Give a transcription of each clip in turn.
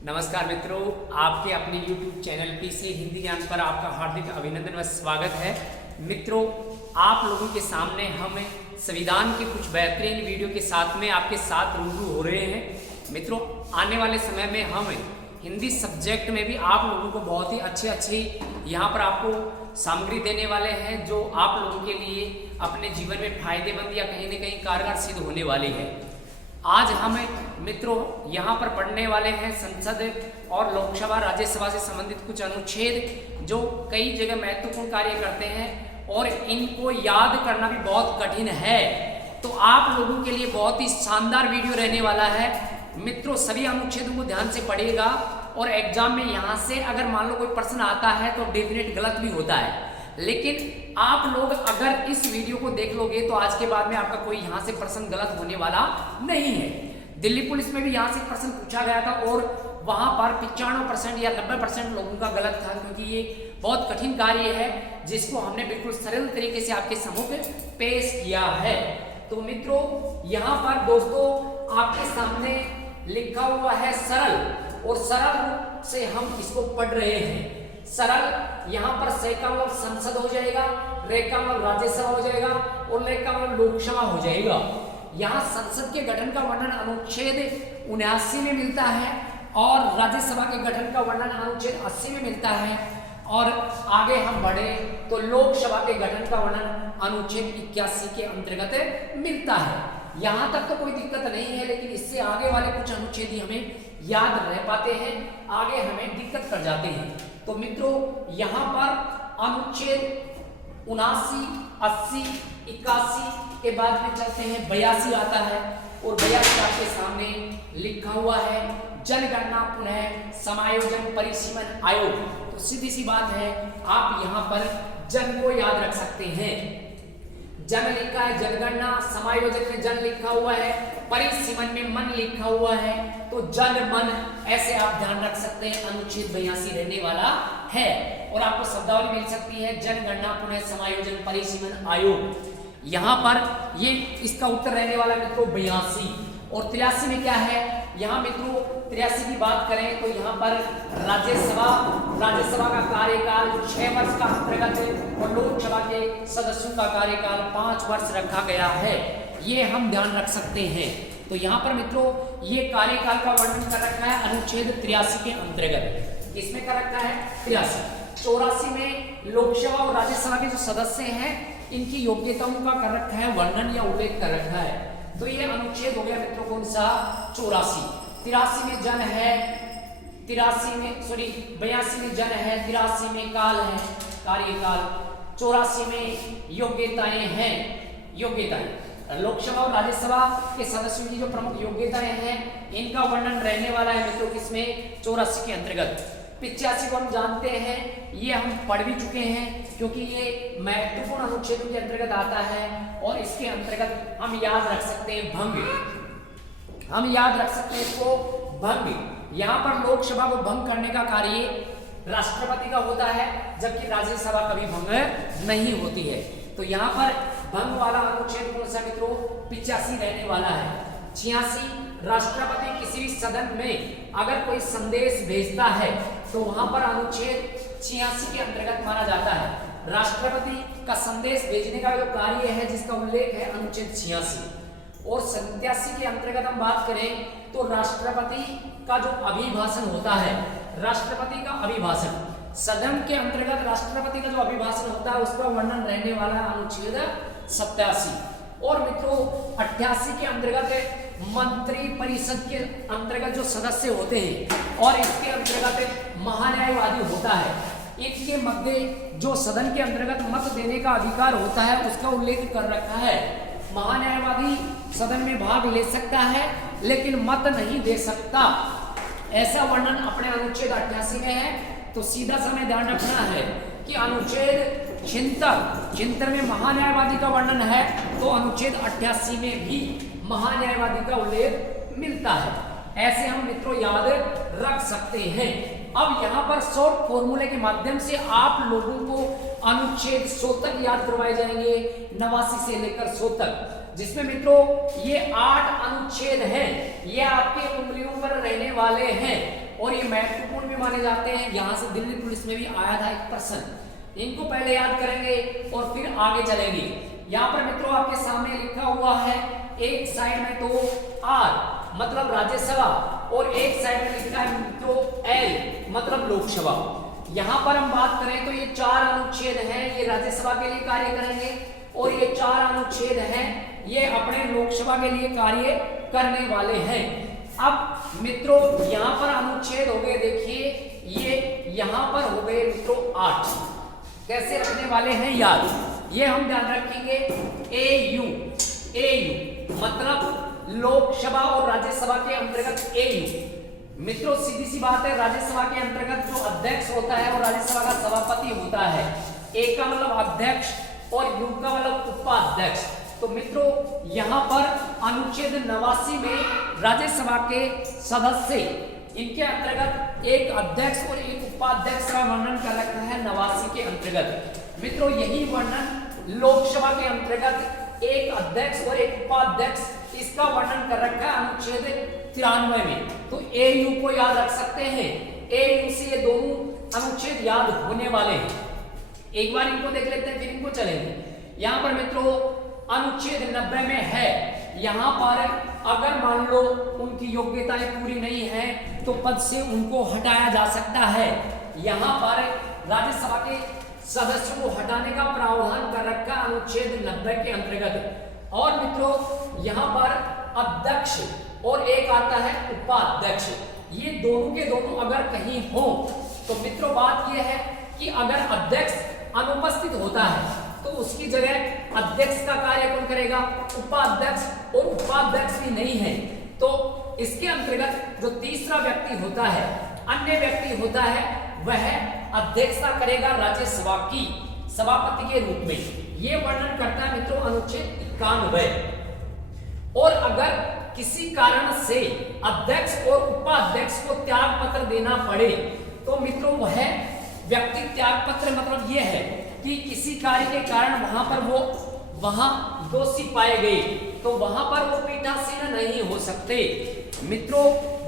नमस्कार मित्रों, आपके अपने YouTube चैनल PC हिंदी ज्ञान पर आपका हार्दिक अभिनंदन व स्वागत है। मित्रों, आप लोगों के सामने हम संविधान के कुछ बेहतरीन वीडियो के साथ में आपके साथ रूबरू हो रहे हैं। मित्रों, आने वाले समय में हम हिंदी सब्जेक्ट में भी आप लोगों को बहुत ही अच्छी यहाँ पर आपको सामग्री देने वाले हैं, जो आप लोगों के लिए अपने जीवन में फायदेमंद या कहीं न कहीं कारगर सिद्ध होने वाली है। आज हम मित्रों यहाँ पर पढ़ने वाले हैं संसद और लोकसभा राज्यसभा से संबंधित कुछ अनुच्छेद जो कई जगह महत्वपूर्ण कार्य करते हैं और इनको याद करना भी बहुत कठिन है। तो आप लोगों के लिए बहुत ही शानदार वीडियो रहने वाला है। मित्रों, सभी अनुच्छेदों को ध्यान से पढ़िएगा और एग्जाम में यहाँ से अगर मान लो कोई प्रश्न आता है तो डेफिनेट गलत भी होता है, लेकिन आप लोग अगर इस वीडियो को देख लोगे तो आज के बाद में आपका कोई यहाँ से प्रश्न गलत होने वाला नहीं है। दिल्ली पुलिस में भी यहाँ से प्रश्न पूछा गया था और वहां पर 95% या 90% लोगों का गलत था, क्योंकि ये बहुत कठिन कार्य है जिसको हमने बिल्कुल सरल तरीके से आपके सम्मुख पेश किया है। तो मित्रों, यहाँ पर दोस्तों आपके सामने लिखा हुआ है सरल, और सरल रूप से हम इसको पढ़ रहे हैं। सरल यहाँ पर से का मतलब संसद हो जाएगा, रे का मतलब राज्यसभा हो जाएगा और ले का मतलब लोकसभा हो जाएगा। यहाँ संसद के गठन का वर्णन अनुच्छेद 79 में मिलता है और राज्यसभा के गठन का वर्णन अनुच्छेद 80 में मिलता है। और आगे हम बढ़े तो लोकसभा के गठन का वर्णन अनुच्छेद 81 के अंतर्गत मिलता है। यहाँ तक तो कोई दिक्कत नहीं है, लेकिन इससे आगे वाले कुछ अनुच्छेद ही हमें याद रह पाते हैं, आगे हमें दिक्कत कर जाते हैं। तो मित्रों, यहाँ पर अनुच्छेद 79, 80, 81 के बाद में चलते हैं 82 आता है, और 82 आपके सामने लिखा हुआ है जनगणना पुनः समायोजन परिसीमन आयोग। तो सीधी सी बात है, आप यहाँ पर जन को याद रख सकते हैं। जन लिखा है, जनगणना, समायोजन में जन लिखा हुआ है, परिसीमन में मन लिखा हुआ है, तो जन मन ऐसे आप ध्यान रख सकते हैं। अनुच्छेद 82 रहने वाला है और आपको शब्दावली मिल सकती है जनगणना पुनः समायोजन परिसीमन आयोग। यहाँ पर ये इसका उत्तर रहने वाला मित्रों 82। और 83 में क्या है, यहाँ मित्रों 83 की बात करें तो यहाँ पर राज्यसभा का कार्यकाल 6 वर्ष का अंतर्गत और लोकसभा के सदस्यों का कार्यकाल 5 वर्ष रखा गया है। ये हम ध्यान रख सकते हैं। तो यहाँ पर मित्रों ये कार्यकाल का वर्णन कर रखा है अनुच्छेद 83 के अंतर्गत। इसमें कर रखा है 83। 84 में लोकसभा और राज्यसभा के जो सदस्य हैं इनकी योग्यताओं का कर रखा है वर्णन या उल्लेख कर रखा है। तो ये अनुच्छेद हो गया मित्रों कौन सा 84। 83 में जन है, 83 में जन है, 83 में काल है, कार्यकाल, 84 में योग्यताएं हैं, योग्यताएं। लोकसभा और राज्यसभा के सदस्यों की जो प्रमुख योग्यताएं हैं इनका वर्णन रहने वाला है मित्रों किसमें 84 के अंतर्गत। 85 को हम जानते हैं, ये हम पढ़ भी चुके हैं क्योंकि ये महत्वपूर्ण अनुच्छेदों के अंतर्गत आता है और इसके अंतर्गत हम याद रख सकते हैं भंग, हम याद रख सकते हैं इसको भंग। यहाँ पर लोकसभा को भंग करने का कार्य राष्ट्रपति का होता है, जबकि राज्यसभा कभी भंग नहीं होती है। तो यहाँ पर भंग वाला अनुच्छेद कौन सा मित्रों 85 रहने वाला है। 86 राष्ट्रपति किसी भी सदन में अगर कोई संदेश भेजता है तो वहां पर अनुच्छेद 86 के अंतर्गत माना जाता है। राष्ट्रपति का संदेश भेजने का जो कार्य है जिसका उल्लेख है अनुच्छेद 86। और 87 के अंतर्गत हम बात करें तो राष्ट्रपति का जो अभिभाषण होता है, राष्ट्रपति का अभिभाषण, सदन के अंतर्गत राष्ट्रपति का जो अभिभाषण होता है उसका वर्णन रहने वाला अनुच्छेद 87। और मित्रों 88 के अंतर्गत मंत्री परिषद के अंतर्गत जो सदस्य होते हैं और इसके अंतर्गत महान्यायवादी होता है, इनके मध्य जो सदन के अंतर्गत मत देने का अधिकार होता है उसका उल्लेख कर रखा है। महान्यायवादी सदन में भाग ले सकता है लेकिन मत नहीं दे सकता, ऐसा वर्णन अपने अनुच्छेद 88 में है। तो सीधा समय ध्यान रखना है कि अनुच्छेद 76 में महान्यायवादी का वर्णन है तो अनुच्छेद 88 में भी महान्यायवादी का उल्लेख मिलता है। ऐसे हम मित्रों याद रख सकते हैं। अब यहाँ पर शॉर्ट फॉर्मूले के माध्यम से आप लोगों को अनुच्छेद 100 तक याद करवाए जाएंगे, 89 से लेकर 100 तक, जिसमें मित्रों ये 8 अनुच्छेद हैं, ये आपके उंगलियों पर रहने वाले हैं और ये महत्वपूर्ण भी माने जाते हैं। यहाँ से दिल्ली पुलिस में भी आया था एक प्रश्न, इनको पहले याद करेंगे और फिर आगे चलेंगे। यहाँ पर मित्रों आपके सामने लिखा हुआ है, एक साइड में तो आर मतलब राज्यसभा और एक साइड में लिखा है मित्रों एल मतलब लोकसभा। यहाँ पर हम बात करें तो ये 4 अनुच्छेद हैं, ये राज्यसभा के लिए कार्य करेंगे और ये 4 अनुच्छेद हैं, ये अपने लोकसभा के लिए कार्य करने वाले हैं। अब मित्रों यहाँ पर अनुच्छेद हो गए, देखिए ये यहाँ पर हो गए मित्रों 8, कैसे रखने वाले हैं याद, ये हम ध्यान रखेंगे। एयू मतलब लोकसभा और राज्यसभा के अंतर्गत एयू। मित्रों सीधी सी बात है, राज्यसभा के अंतर्गत जो अध्यक्ष होता है और राज्यसभा का सभापति होता है। ए का मतलब अध्यक्ष और यू का मतलब उपाध्यक्ष। तो मित्रों यहाँ पर अनुच्छेद 89 में राज्यसभा के सदस्य, इनके अंतर्गत एक अध्यक्ष और एक उपाध्यक्ष का वर्णन कर रखा है 89 के अंतर्गत। मित्रों यही वर्णन लोकसभा के अंतर्गत एक अध्यक्ष और एक उपाध्यक्ष, इसका वर्णन कर रखा है अनुच्छेद 93 में। तो एयू को याद रख सकते हैं, एयू से ये दोनों अनुच्छेद याद होने वाले हैं। एक बार इनको देख लेते हैं फिर इनको चलेंगे। यहाँ पर मित्रों अनुच्छेद 90 में है, यहाँ पर अगर मान लो उनकी योग्यताएं पूरी नहीं है तो पद से उनको हटाया जा सकता है। यहाँ पर राज्यसभा के सदस्यों को हटाने का प्रावधान कर रखा अनुच्छेद 90 के अंतर्गत। और मित्रों यहाँ पर अध्यक्ष और एक आता है उपाध्यक्ष, ये दोनों के दोनों अगर कहीं हो तो मित्रों बात यह है कि अगर अध्यक्ष अनुपस्थित होता है तो उसकी जगह अध्यक्ष का कार्य कौन करेगा, उपाध्यक्ष, और उपाध्यक्ष भी नहीं है तो इसके अंतर्गत जो तीसरा व्यक्ति होता है, अन्य व्यक्ति होता है, वह अध्यक्षता करेगा राज्यसभा की सभापति के रूप में। ये वर्णन करता है मित्रों अनुच्छेद 91। और अगर किसी कारण से अध्यक्ष और उपाध्यक्ष को त्याग पत्र देना पड़े तो मित्रों वह व्यक्ति त्याग पत्र मतलब यह है कि किसी कार्य के कारण वहां दोषी पाए गए तो वहां पर वो पीठासीन नहीं हो सकते। मित्रों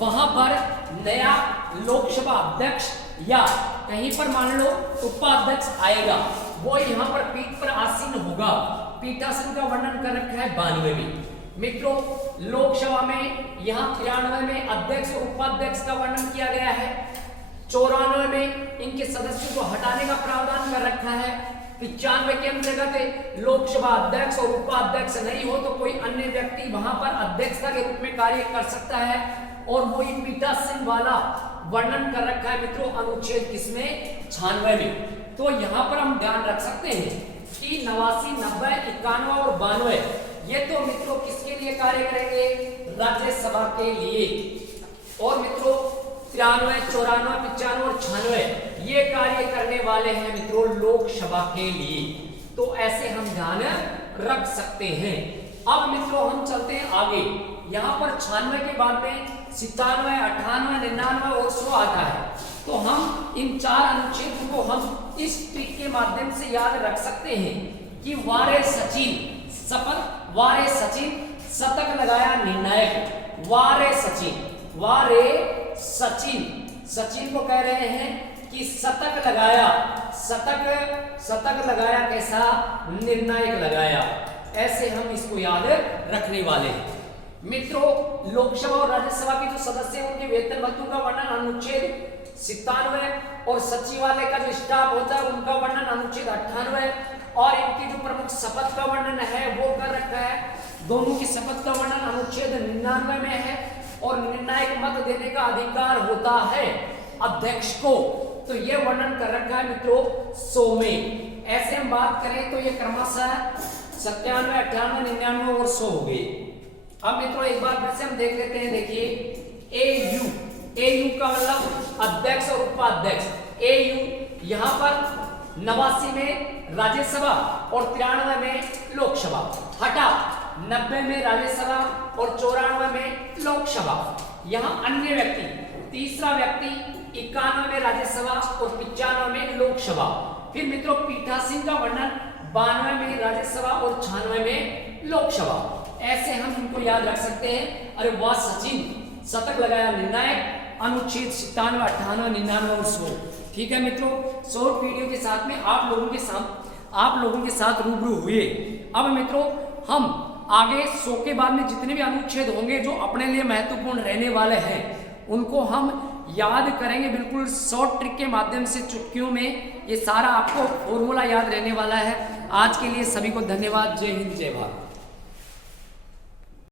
वहां पर नया लोकसभा अध्यक्ष या कहीं पर मान लो उपाध्यक्ष आएगा, वो यहाँ पर पीठ पर आसीन होगा। पीठासीन का वर्णन कर रखा है 92 में। मित्रों लोकसभा में यहाँ 93 में अध्यक्ष और उपाध्यक्ष का वर्णन किया गया है। 94 में इनके सदस्यों को हटाने का प्रावधान कर रखा है। 95 के अंतर्गत लोकसभा अध्यक्ष और उपाध्यक्ष नहीं हो तो कोई अन्य व्यक्ति वहां पर अध्यक्षता के रूप में कार्य कर सकता है और वही पीठासीन वाला वर्णन कर रखा है मित्रों अनुच्छेद किसमें, 96 में। तो यहाँ पर हम ध्यान रख सकते हैं कि 89, 90, 91 और 92 ये तो मित्रों किसके लिए कार्य करेंगे, राज्यसभा के लिए। और मित्रों 93, 94, 95 और 96 ये कार्य करने वाले हैं मित्रों लोकसभा के लिए। तो ऐसे हम ध्यान रख सकते हैं। अब मित्रों हम चलते हैं आगे। यहाँ पर 96 के बाद में 97, 98, 99 और 100 आता है। तो हम इन 4 अनुच्छेदों को हम इस ट्रिक के माध्यम से याद रख सकते हैं कि वारे सचिन शतक लगाया निर्णायक। वारे सचिन को कह रहे हैं कि शतक लगाया कैसा, निर्णायक लगाया। ऐसे हम इसको याद रखने वाले हैं। मित्रों लोकसभा और राज्यसभा के जो सदस्य हैं उनके वेतन भत्तों का वर्णन अनुच्छेद 97 और सचिवालय का जो स्टाफ होता है उनका वर्णन अनुच्छेद 98 और इनकी जो प्रमुख शपथ का वर्णन है वो कर रखा है। दोनों की शपथ का वर्णन अनुच्छेद 99 में है। और निर्णायक मत देने का अधिकार होता है अध्यक्ष को, तो ये वर्णन कर रखा है मित्रों 100 में। ऐसे हम बात करें तो ये क्रमशः 97, 98, 99 और 100 हो गए। अब मित्रों एक बार फिर से हम देख लेते हैं। देखिए एयू का मतलब अध्यक्ष और उपाध्यक्ष। एयू यहाँ पर 89 में राज्यसभा और 93 में लोकसभा, हटा 90 में राज्यसभा और 94 में लोकसभा। यहाँ अन्य व्यक्ति, तीसरा व्यक्ति 91 में राज्यसभा और 95 में लोकसभा। फिर मित्रों पीठासीन का वर्णन 92 में राज्यसभा और 96 में लोकसभा। ऐसे हम इनको याद रख सकते हैं। अरे वाह सचिन शतक लगाया निर्णायक अनुच्छेद 97, 98, 99 और 100। ठीक है मित्रों, शॉर्ट वीडियो के साथ में आप लोगों के साथ रूबरू हुए। अब मित्रों हम आगे 100 के बाद में जितने भी अनुच्छेद होंगे जो अपने लिए महत्वपूर्ण रहने वाले हैं उनको हम याद करेंगे बिल्कुल शॉर्ट ट्रिक के माध्यम से, चुटकियों में ये सारा आपको फॉर्मूला याद रहने वाला है। आज के लिए सभी को धन्यवाद। जय हिंद, जय भारत।